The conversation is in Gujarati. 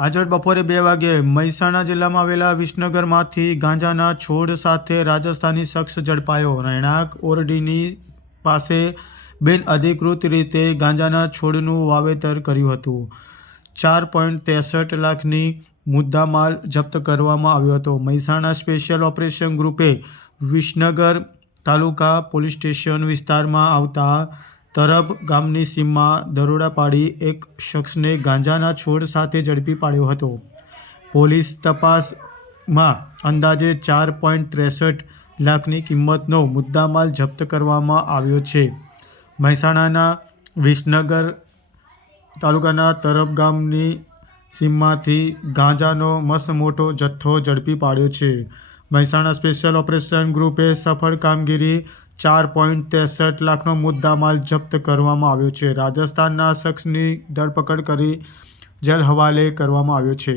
આજે બપોરે 2 વાગ્યે મહેસાણા જિલ્લામાં આવેલા વિસનગરમાંથી ગાંજાના છોડ સાથે રાજસ્થાની શખ્સ ઝડપાયો। રહેણાંક ઓરડીની પાસે બિનઅધિકૃત રીતે ગાંજાના છોડનું વાવેતર કર્યું હતું। 4.63 લાખની મુદ્દામાલ જપ્ત કરવામાં આવ્યો હતો। મહેસાણા સ્પેશિયલ ઓપરેશન ગ્રુપે વિસનગર તાલુકા પોલીસ સ્ટેશન વિસ્તારમાં આવતા તરબ ગામની સીમમાં દરોડા પાડી એક શખ્સને ગાંજાના છોડ સાથે ઝડપી પાડ્યો હતો। પોલીસ તપાસમાં અંદાજે 4.63 લાખની કિંમતનો મુદ્દામાલ જપ્ત કરવામાં આવ્યો છે। મહેસાણાના વિસનગર તાલુકાના તરબ ગામની સીમમાંથી ગાંજાનો મસ્ત મોટો જથ્થો ઝડપી પાડ્યો છે। મહેસાણા સ્પેશિયલ ઓપરેશન ગ્રુપે સફળ કામગીરી 4.63 લાખનો મુદ્દામાલ જપ્ત કરવામાં આવ્યો છે। રાજસ્થાનના શખ્સની ધરપકડ કરી જેલ હવાલે કરવામાં આવ્યો છે।